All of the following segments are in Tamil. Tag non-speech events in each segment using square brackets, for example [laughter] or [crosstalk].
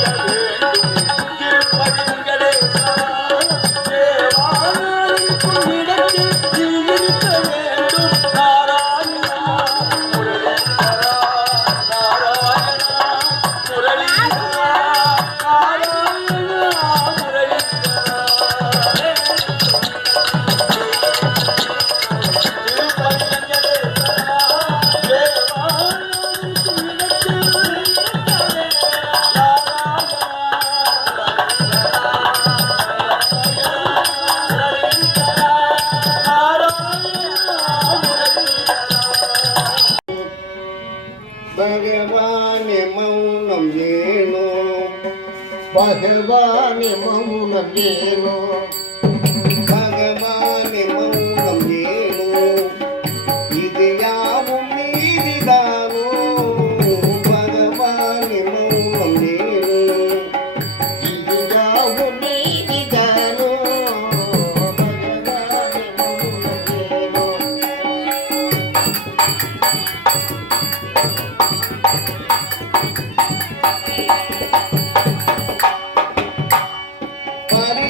[laughs] [laughs] திருப்பதி பகவானி மமுன வேணும் Hare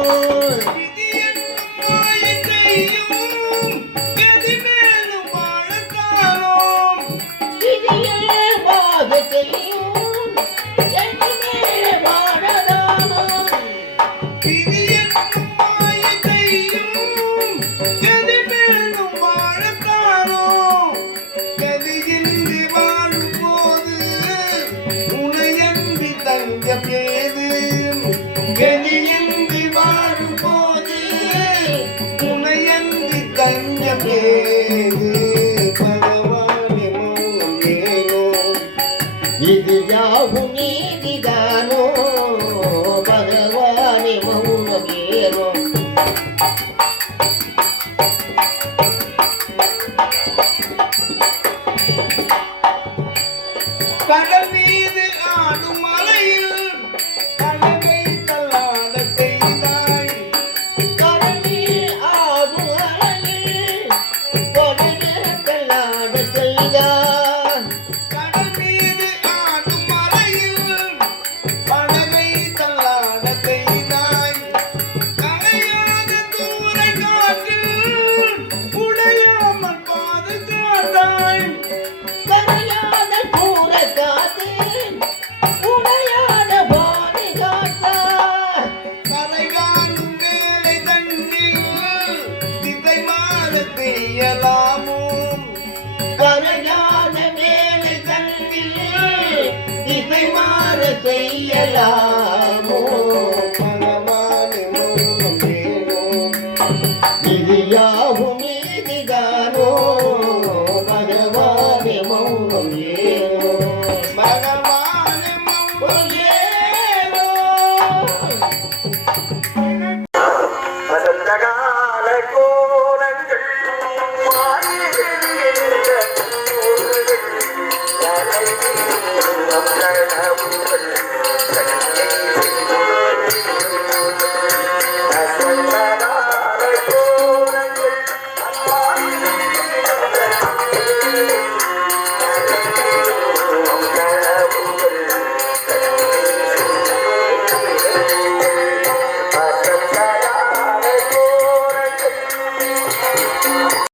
Oh. இது யாவும் நீதிதானோ? பகவானே மௌனமேரோ கடல் மீது ஆடும் மாறு செய்யலாம்